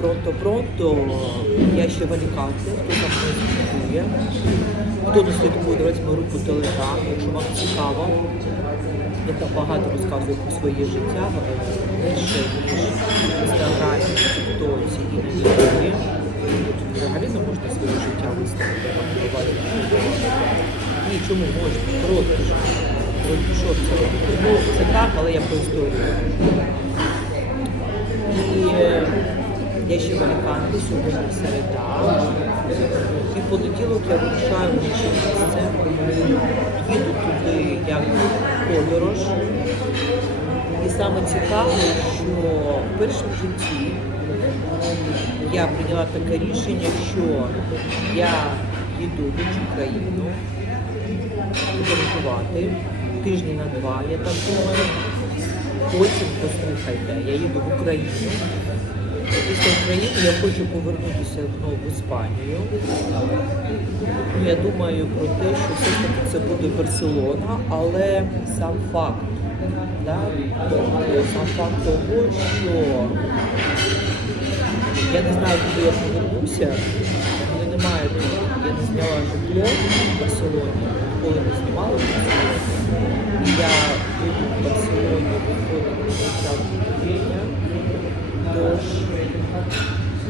пронто-пронто. Я ще в хто там не слідкує. Хто не слідкує, давайте мою руку телеграм, якщо вам цікаво. Я там багато розказую про своє життя, е, ніж в інстаграмі, тіктоці і на ютубі. Взагалі не можна своє життя виставити. Ні, чому можна? Проти ж. Що це? Ну, це так, але я про історію. І е, я ще в сьогодні середа. І понеділок я вирушаю в інше місце. Їду туди як подорож. І саме цікаве, що в житті я прийняла таке рішення, що я їду в іншу країну подорожувати тижні на два, я так думаю. Потім послухайте, я їду в Україну. Після України я хочу повернутися знову в Іспанію. Я думаю про те, що все ж таки це буде Барселона, але сам факт, да, тобто сам факт того, що я не знаю, куди я повернуся, мене немає тут, я не зняла житло в Барселоні, ніколи не знімала в Барселоні. Я буду в Барселоні виходити до. Тож,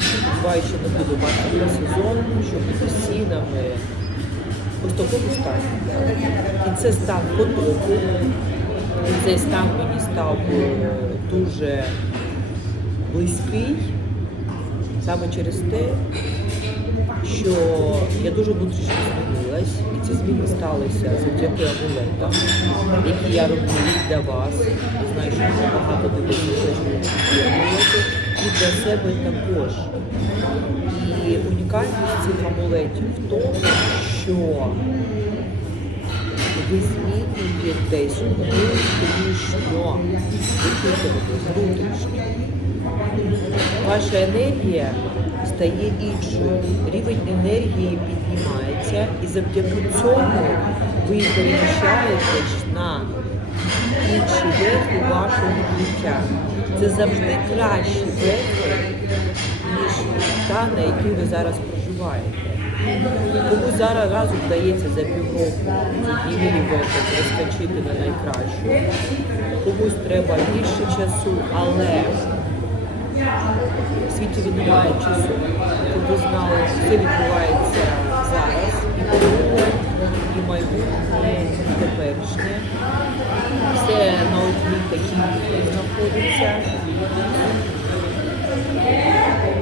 сподіваюся, що не буду бачити сезон, щоб з цінами ось такому стані. І це стан потоку. І цей стан мені став е, дуже близький саме через те, що я дуже внутрішньо змінилась, і ці зміни сталися завдяки амулетам, які я роблю для вас. Знаю, що багато людей амулети, і для себе також. І унікальність цих амулетів в тому, що ви змінюєтесь внутрішньо, внутрішньо. Ваша енергія стає іншою, рівень енергії піднімається, і завдяки цьому ви переміщаєтесь на інший верх вашого життя. Це завжди кращий верх, ніж та, на якій ви зараз проживаєте. Кому зараз разу вдається за півроку ці верхи розкачити на найкращу, комусь треба більше часу, але в світі немає часу, ви знали, все відбувається зараз, і минуле, і майбутнє, і теперішнє. На одній такій знаходиться.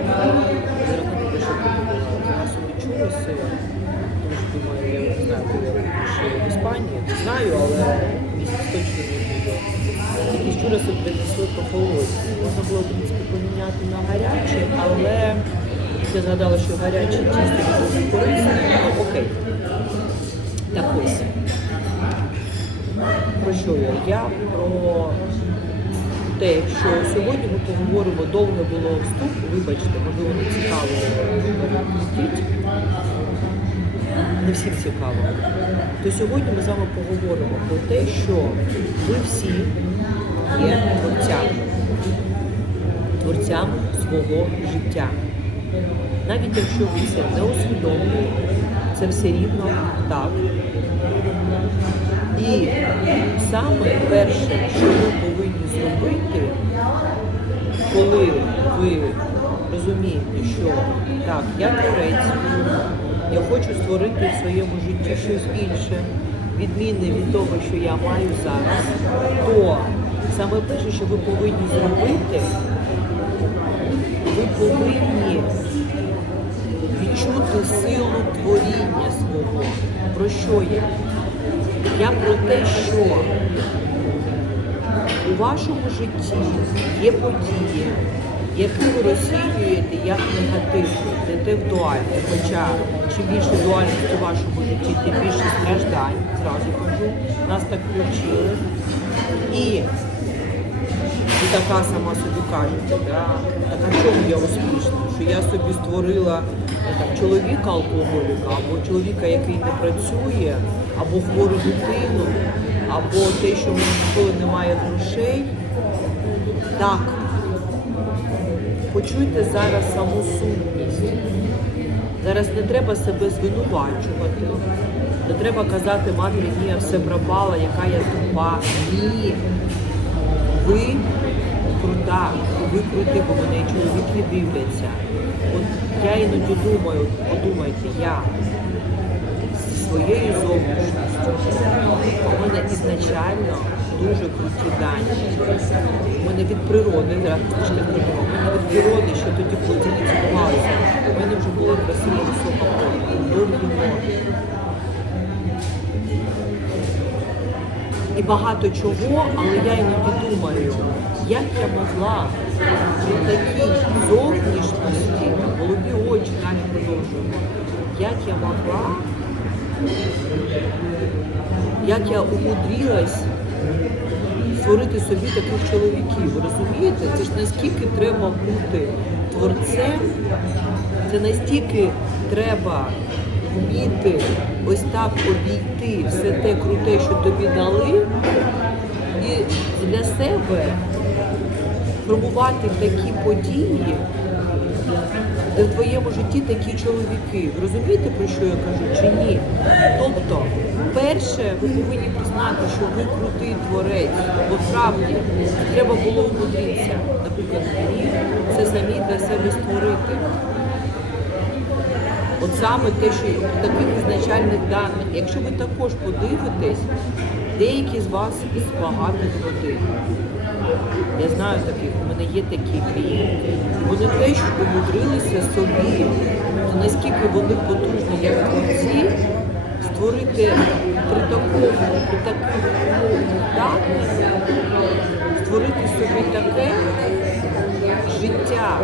Знаю, в Іспанії, не знаю, але місяць точно не буде. Якісь чуроси принесли. Можна було, в поміняти на гаряче, але я згадала, що гаряче тісто дуже корисне. Ну, окей. Так ось. Про що я? Про те, що сьогодні ми поговоримо, довго було вступ, вибачте, можливо, не цікаво не всім цікаво. То сьогодні ми з вами поговоримо про те, що ви всі є творцями, творцями свого життя. Навіть якщо ви це не усвідомлюєте, це все рівно так. І саме перше, що ви повинні зробити, коли ви розумієте, що так, я творець, я хочу створити в своєму житті щось інше, відмінне від того, що я маю зараз, то саме перше, що ви повинні зробити, ви повинні відчути силу творіння свого. Про що я? Я про те, що у вашому житті є події, які ви розцінюєте як негативні, не те в дуальне. Хоча чим більше дуальності в вашому житті, тим більше страждань, зразу кажу, нас так привчили. І ви така сама собі кажете, да? так а чому я успішна? Що я собі створила е, там, чоловіка алкоголіка, або чоловіка, який не працює, або хвору дитину, або те, що в ніколи немає грошей. Так, почуйте зараз саму сутність. Зараз не треба себе звинувачувати. Не треба казати матері, ні, я все пропала, яка я тупа. Ні. Ви крута, ви круті, бо мене чоловіки дивляться. От я іноді думаю, подумайте, я своєю зовнішністю. У мене ізначально дуже круті дані. У мене від природи, зараз скажу, у мене від природи, що тоді коли тільки у мене вже була красива висока довгі ноги. І багато чого, але я іноді думаю, як я могла при такій зовнішності, голубі очі навіть продовжуємо, як я могла, як я умудрилась створити собі таких чоловіків. Ви розумієте? Це ж наскільки треба бути творцем, це настільки треба вміти ось так обійти все те круте, що тобі дали, і для себе формувати такі події, в твоєму житті такі чоловіки. Розумієте, про що я кажу, чи ні? Тобто, перше, ви повинні признати, що ви крутий творець, бо справді треба було умудритися, наприклад, мені це самі для себе створити. От саме те, що таких ізначальних даних, якщо ви також подивитесь, деякі з вас з багатих родин. Я знаю таких, у мене є такі клієнти. Вони теж умудрилися собі, наскільки вони потужні, як творці, створити при такому, при таких умовних створити собі таке життя,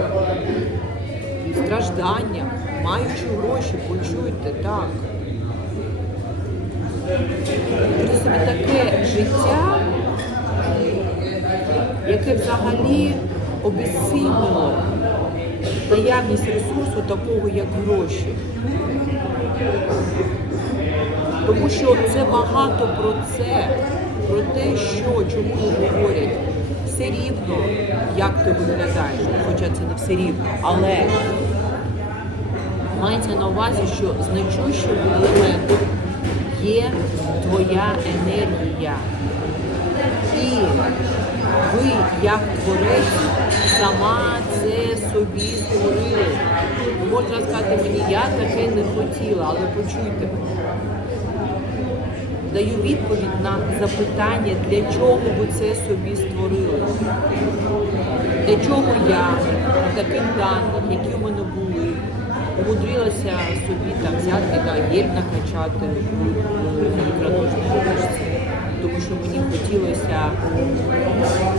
страждання, маючи гроші, почуйте так. Створити собі таке життя, яке взагалі обезцінило наявність ресурсу такого, як гроші. Тому що це багато про це, про те, що чому говорять. Все рівно, як ти виглядаєш, хоча це не все рівно, але мається на увазі, що значущим елементом є твоя енергія. І ви, як творець, сама це собі створили. Можете сказати мені, я таке не хотіла, але почуйте мене. Даю відповідь на запитання, для чого ви це собі створили. Для чого я таких даних, які в мене були, умудрилася собі там взяти та гель накачати мікроножній ручці. Тому що мені хотілося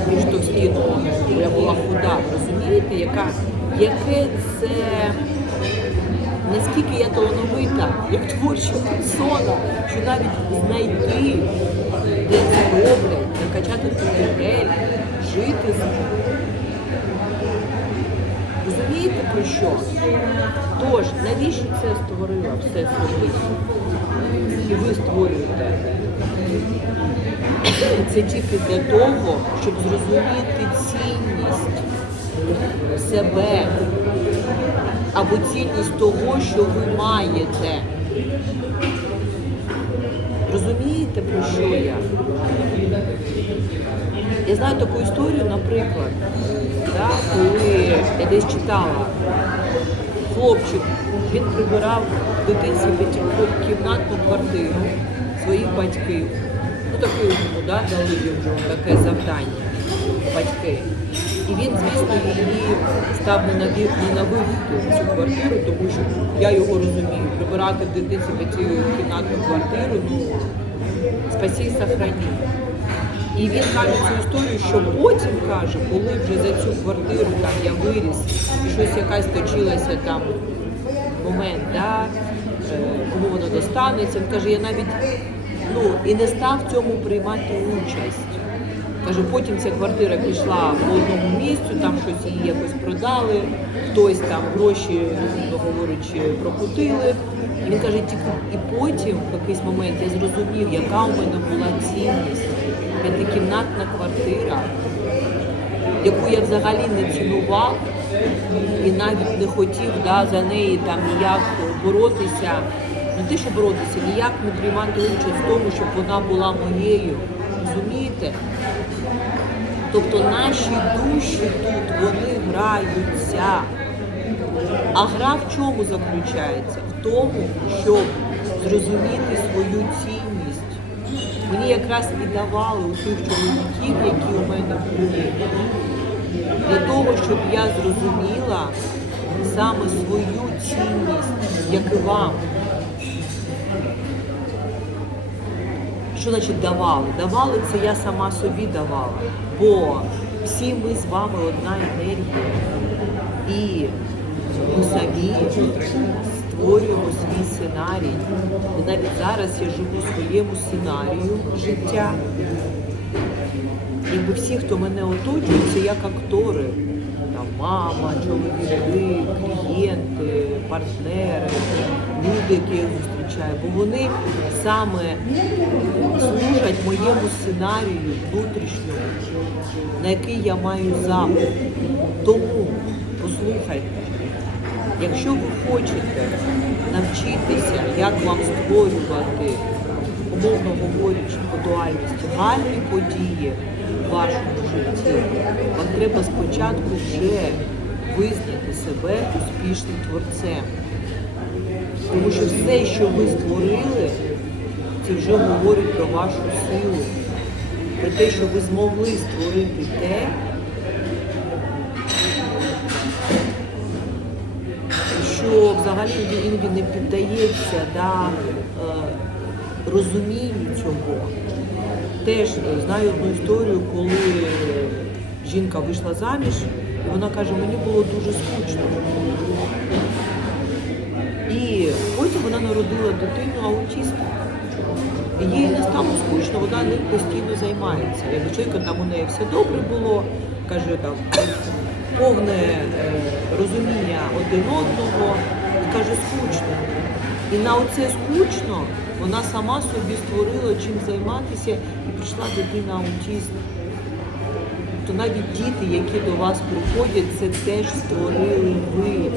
більш товсті ноги, бо я була худа. Розумієте, яка, яке це наскільки я талановита, як творча персона, що навіть знайти, де це роблять, накачати туди гель, жити з ним. Розумієте про що? Тож, навіщо це створила все собі? І ви створюєте. Це тільки для того, щоб зрозуміти цінність себе або цінність того, що ви маєте. Розумієте, про що я? Я знаю таку історію, наприклад, да, коли я десь читала, хлопчик, він прибирав в кімнатну квартиру своїх батьків. Ну таку йому да, дали йому таке завдання батьки. І він, звісно, її став ненавидіти цю квартиру, тому що я його розумію. Прибирати в дитинстві цю кімнатну квартиру, ну спасі сохрані. І він каже цю історію, що потім каже, коли вже за цю квартиру там я виріс, щось якась точилася там момент, да, е, кому воно достанеться. Він каже, я навіть ну, і не став в цьому приймати участь. Каже, потім ця квартира пішла по одному місцю, там щось її якось продали, хтось там гроші, говорячи, прокутили. І він каже, тільки і потім в якийсь момент я зрозумів, яка у мене була цінність. П'ятикімнатна квартира, яку я взагалі не цінував, і навіть не хотів да, за неї там ніяк боротися. Не те, що боротися, ніяк не приймати участь в тому, щоб вона була моєю. Розумієте? Тобто наші душі тут вони граються. А гра в чому заключається? В тому, щоб зрозуміти свою цінність. Мені якраз і давали тих чоловіків, які у мене були, для того, щоб я зрозуміла саме свою цінність, як і вам. Що значить давали? Давали це я сама собі давала. Бо всі ми з вами одна енергія. І ми самі створюємо свій сценарій. І навіть зараз я живу своєму сценарію життя. Якби всі, хто мене оточує, це як актори. Там мама, чоловіки, клієнти, партнери, люди, які я зустрічаю, бо вони саме служать моєму сценарію внутрішньому, на який я маю запит. Тому послухайте, якщо ви хочете навчитися, як вам створювати, умовно говорячи, по дуальності, гарні події в вашому житті, вам треба спочатку вже визнати себе успішним творцем. Тому що все, що ви створили, це вже говорить про вашу силу, про те, що ви змогли створити те, що взагалі іноді не піддається да, е, розумінню цього. Теж е, знаю одну історію, коли жінка вийшла заміж, і вона каже, мені було дуже скучно. І потім вона народила дитину аутіста. І їй не стало скучно, вона ним постійно займається. Як чоловіка там у неї все добре було, каже там повне е, розуміння один одного, і каже, скучно. І на оце скучно вона сама собі створила чим займатися і прийшла дитина аутіст. То навіть діти, які до вас приходять, це теж створили ви.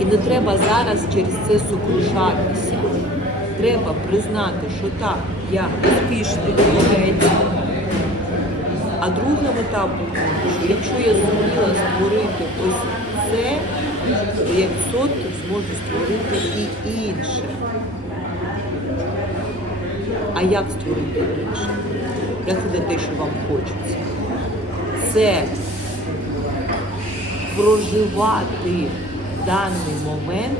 І не треба зараз через це сокрушатися. Треба признати, що так, я успішний. А другим етапом, що якщо я зуміла створити ось це, то я відсотків зможу створити і інше. А як створити інше? Це те, що вам хочеться? Це проживати даний момент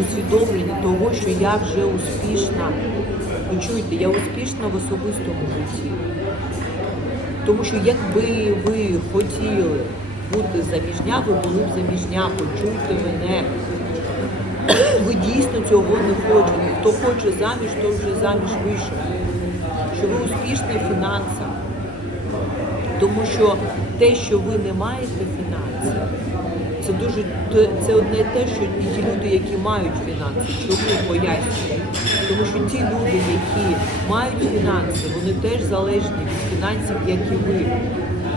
усвідомлення того, що я вже успішна. Ви чуєте, я успішна в особистому житті. Тому що якби ви хотіли бути заміжня, ви були б заміжня, почуйте мене. Ви дійсно цього не хочете. Хто хоче заміж, то вже заміж вийшов. Що ви успішні в фінансах. Тому що те, що ви не маєте це дуже це одне те, що ті люди, які мають фінанси, чому пояснюю? Тому що ті люди, які мають фінанси, вони теж залежні від фінансів, як і ви.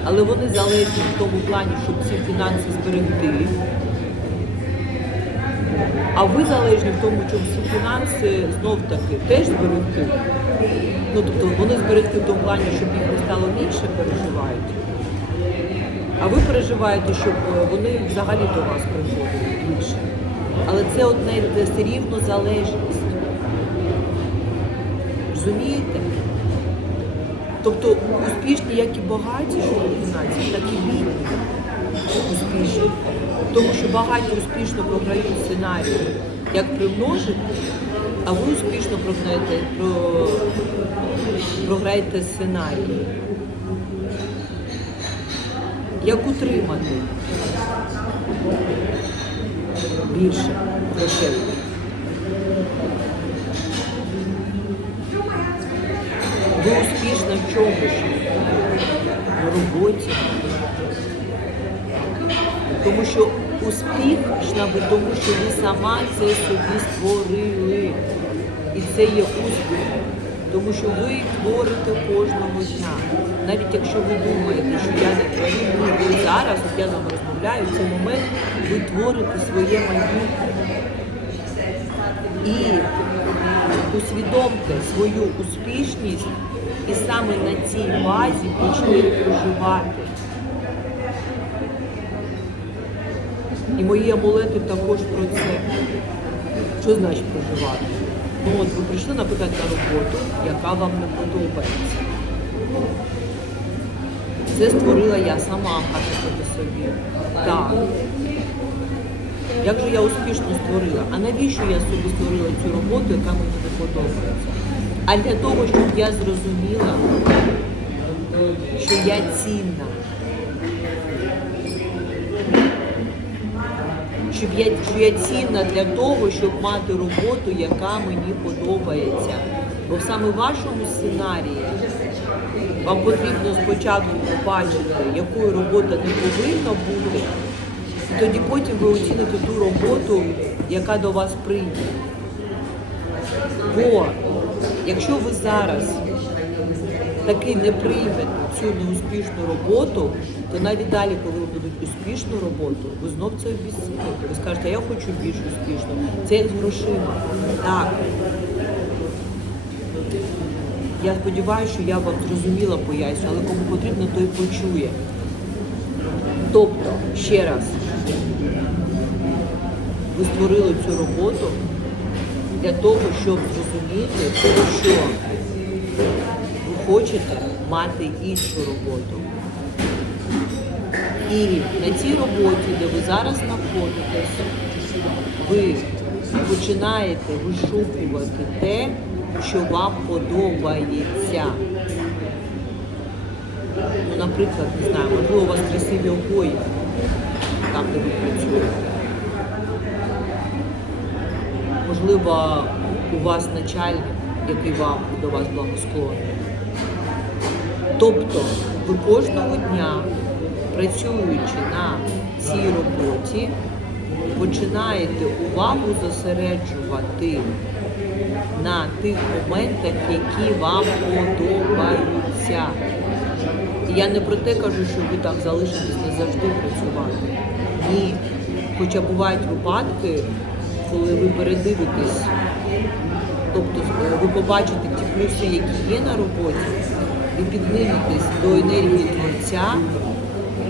Але вони залежні в тому плані, щоб ці фінанси зберегти. А ви залежні в тому, щоб ці фінанси знов таки теж зберегти. Ну тобто вони зберегти в тому плані, щоб їх не стало менше, переживають. А ви переживаєте, щоб е, вони взагалі до вас приходили більше. Але це одне все рівно залежність. Розумієте? Тобто успішні, як і багаті фінансів, так і бідні успішні. Тому що багаті успішно програють сценарій, як примножити, а ви успішно програєте, про, програєте сценарій. Як утримати більше грошей? Ви успішна в чомусь, в роботі. Тому що успішна ви тому, що ви сама це собі створили. І це є успіх. Тому що ви творите кожного дня. Навіть якщо ви думаєте, що я не творю, зараз, от я з вами розмовляю, в цей момент ви творите своє майбутнє. І усвідомте свою успішність і саме на цій базі почніть проживати. І мої амулети також про це. Що значить проживати? Ну от ви прийшли, наприклад, на роботу, яка вам не подобається. Це створила я сама, кажете ви собі. Так. Як же я успішно створила? А навіщо я собі створила цю роботу, яка мені не подобається? А для того, щоб я зрозуміла, що я цінна. Щоб я, що я цінна для того, щоб мати роботу, яка мені подобається. Бо саме в вашому сценарії вам потрібно спочатку побачити, якою робота не повинна бути, і тоді потім ви оціните ту роботу, яка до вас прийде. Бо якщо ви зараз таки не приймете цю неуспішну роботу, то навіть далі, коли ви будуть успішну роботу, ви знов це обіцяєте. Ви скажете, я хочу більш успішно. Це як з грошима. Так. Я сподіваюся, що я вам зрозуміла поясню, але кому потрібно, той почує. Тобто, ще раз, ви створили цю роботу для того, щоб зрозуміти, що ви хочете мати іншу роботу. І на цій роботі, де ви зараз знаходитесь, ви починаєте вишукувати те, що вам подобається. Ну, наприклад, не знаю, можливо, у вас красиві обої, там, де ви працюєте. Можливо, у вас начальник, який вам до вас благосклонний. Тобто ви кожного дня, працюючи на цій роботі, починаєте увагу зосереджувати на тих моментах, які вам подобаються. Я не про те кажу, що ви там залишитесь не завжди працювати. Ні. Хоча бувають випадки, коли ви передивитесь, тобто е, ви побачите ті плюси, які є на роботі, і підниметесь до енергії творця,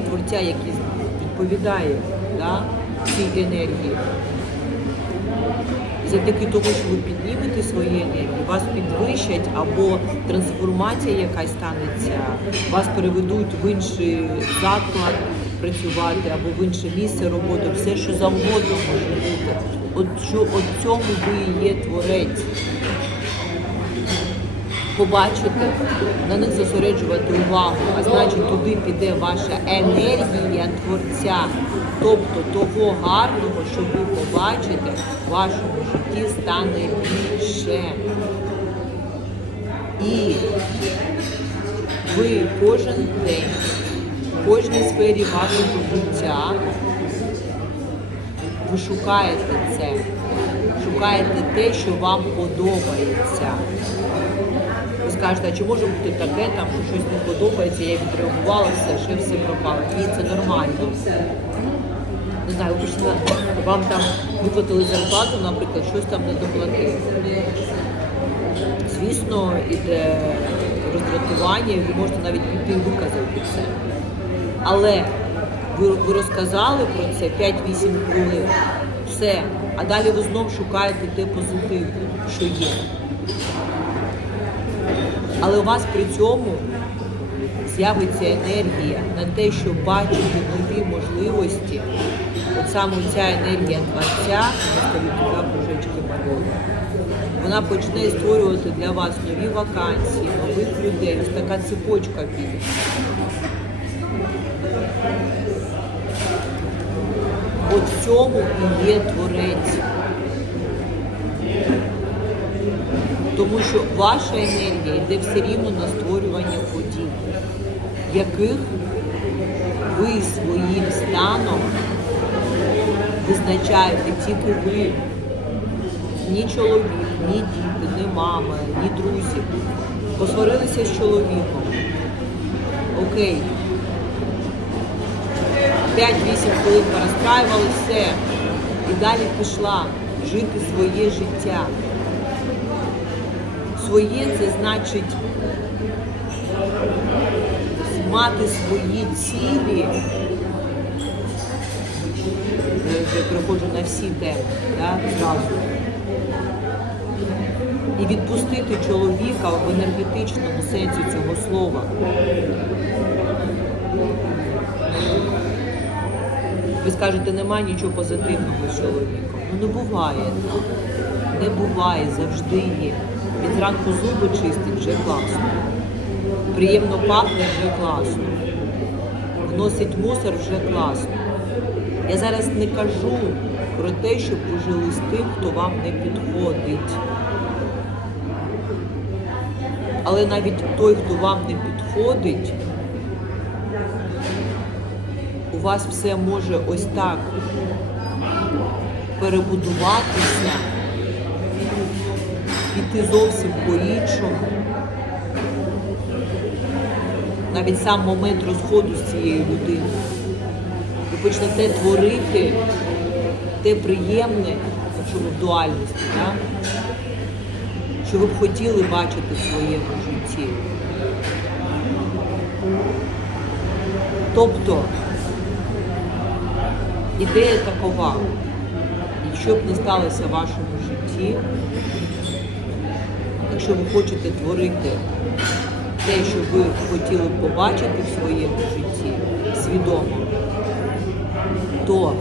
творця, який відповідає да, цій енергії. Завдяки тому, що ви піднімете свої енергії, вас підвищать або трансформація якась станеться, вас переведуть в інший заклад працювати або в інше місце роботи, все, що завгодно може бути. От, що, от цьому ви є творець. Побачити, на них зосереджувати увагу, а значить туди піде ваша енергія творця, тобто того гарного, що ви побачите, в вашому житті стане більше. І ви кожен день, в кожній сфері вашого життя, ви шукаєте це, шукаєте те, що вам подобається. Ви скажете, а чи може бути таке, там, що щось не подобається, я відреагувала, все, ще все пропало. Ні, це нормально. Не знаю, ви прийшли, вам там виплатили зарплату, наприклад, щось там не доплатили. Звісно, іде роздратування, ви можете навіть піти виказати це. Але ви, ви розказали про це 5-8 хвилин. Все. А далі ви знов шукаєте те позитивне, що є. Але у вас при цьому з'явиться енергія на те, щоб бачити нові можливості. От саме ця енергія творця, туди кружечки малюю, вона почне створювати для вас нові вакансії, нових людей. Ось така цепочка піде. От цьому і є творець. Тому що ваша енергія йде все рівно на створювання подій, яких ви своїм станом визначаєте тільки ви. Ні чоловік, ні діти, ні мама, ні друзі. Посварилися з чоловіком. окей. 5-8 хвилин порозстраювали, все. І далі пішла жити своє життя. Своє це значить мати свої цілі. Вже приходжу на всі теми, да, зразу. І відпустити чоловіка в енергетичному сенсі цього слова. Ви скажете, немає нічого позитивного з чоловіком. Ну не буває. Не буває, завжди є. Він зранку зуби чистить, вже класно. Приємно пахне, вже класно. Вносить мусор вже класно. Я зараз не кажу про те, щоб ви жили з тим, хто вам не підходить. Але навіть той, хто вам не підходить, у вас все може ось так перебудуватися, піти зовсім по-іншому. Навіть сам момент розходу з цією людиною. Ви почнете творити те приємне, якщо ви в дуальності, да? що ви б хотіли бачити в своєму житті. Тобто ідея такова, якщо б не сталося в вашому житті, якщо ви хочете творити те, що ви хотіли б побачити в своєму житті свідомо, то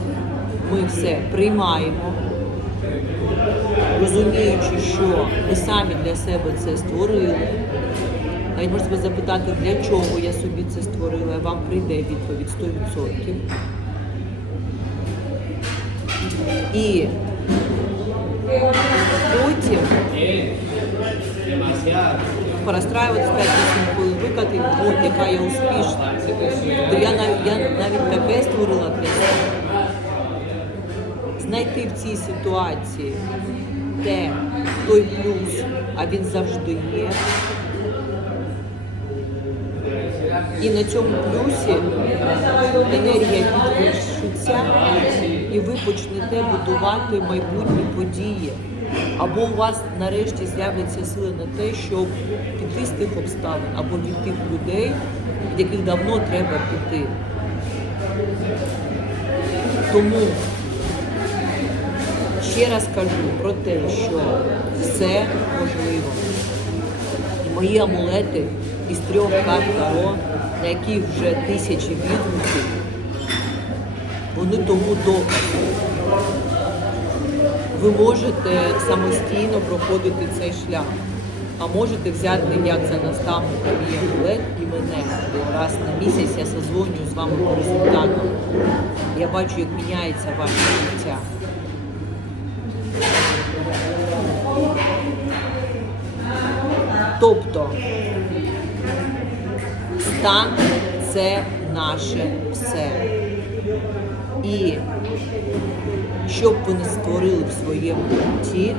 ми все приймаємо, розуміючи, що ми самі для себе це створили. Навіть можна запитати, для чого я собі це створила, вам прийде відповідь 100%. І потім порозстраюватися 5-8 хвилин викати, от яка я успішна. То я я навіть таке створила для себе. Знайти в цій ситуації те, той плюс, а він завжди є. І на цьому плюсі енергія підвищиться, і ви почнете будувати майбутні події. Або у вас нарешті з'являться сили на те, щоб піти з тих обставин, або від тих людей, від яких давно треба піти. Тому ще раз кажу про те, що все можливо. І мої амулети із трьох карт Таро, на яких вже тисячі відгуків, вони тому доказ. Ви можете самостійно проходити цей шлях, а можете взяти як за наставника мій амулет і мене. Раз на місяць я созвонюю з вами по результатам. Я бачу, як міняється ваше життя. Тобто стан це наше все. І щоб вони створили в своєму житті,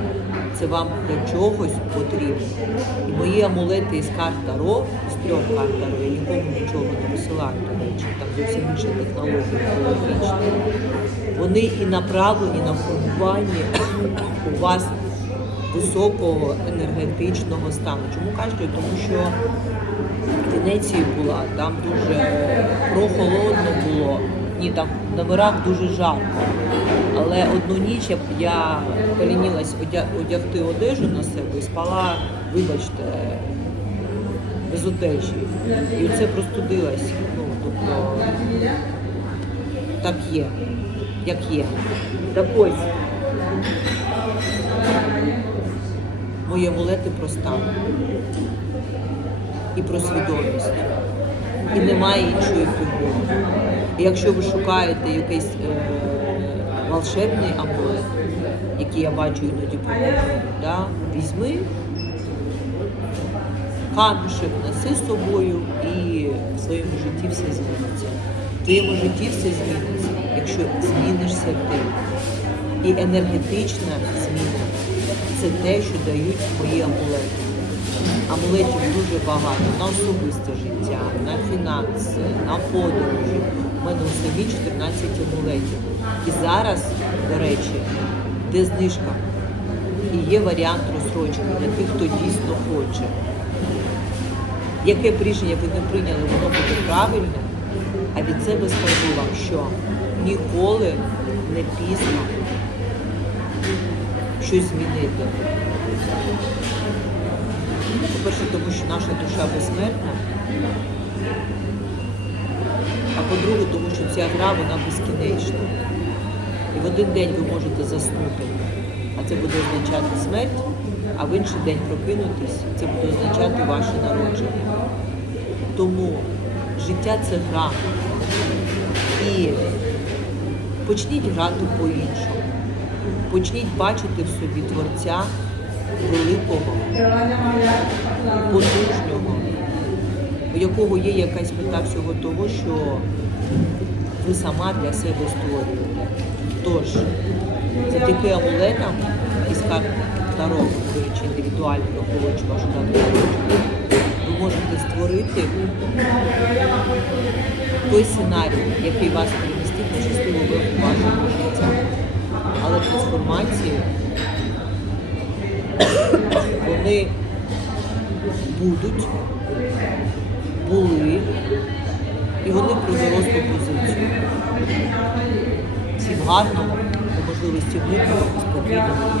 це вам для чогось потрібно. Мої амулети із карт Таро, з трьох карт Таро, я нікому нічого не посилаю, до речі, там зовсім інша технологія екологічна. Вони і направлені на формування у вас високого енергетичного стану. Чому кажу? Тому що в Венеції була, там дуже прохолодно було. Ні, там в номерах дуже жарко. Але одну ніч я, я полінілась одя- одягти одежу на себе і спала, вибачте, без одежі. І оце простудилась. Ну, тобто, так є, як є. Так ось. Мої амулети про стан і про свідомість. І немає іншої фігури. І якщо ви шукаєте якийсь е, волшебний амулет, який я бачу іноді да, візьми камішек, неси з собою і в своєму житті все зміниться. В твоєму житті все зміниться, якщо змінишся ти. І енергетична зміна це те, що дають мої амулети. Амулетів дуже багато на особисте життя, на фінанси, на подорожі. У мене у собі 14 амулетів. І зараз, до речі, де знижка. І є варіант розсрочки для тих, хто дійсно хоче. Яке б рішення ви не прийняли, воно буде правильне, а від себе скажу вам, що ніколи не пізно щось змінити. По-перше, тому що наша душа безсмертна. А по-друге, тому що ця гра вона безкінечна. І в один день ви можете заснути, а це буде означати смерть, а в інший день прокинутись, це буде означати ваше народження. Тому життя це гра. І почніть грати по-іншому. Почніть бачити в собі творця великого, потужного, якого є якась мета всього того, що ви сама для себе створюєте. Тож, завдяки амулетам із карт Таро, до речі, індивідуально враховуючи вашу дату ви можете створити той сценарій, який вас примістить на щасливу вашого життя. Але трансформації вони будуть, були, і вони про дорослу позицію. Всім гарного, по можливості мирного, спокійного.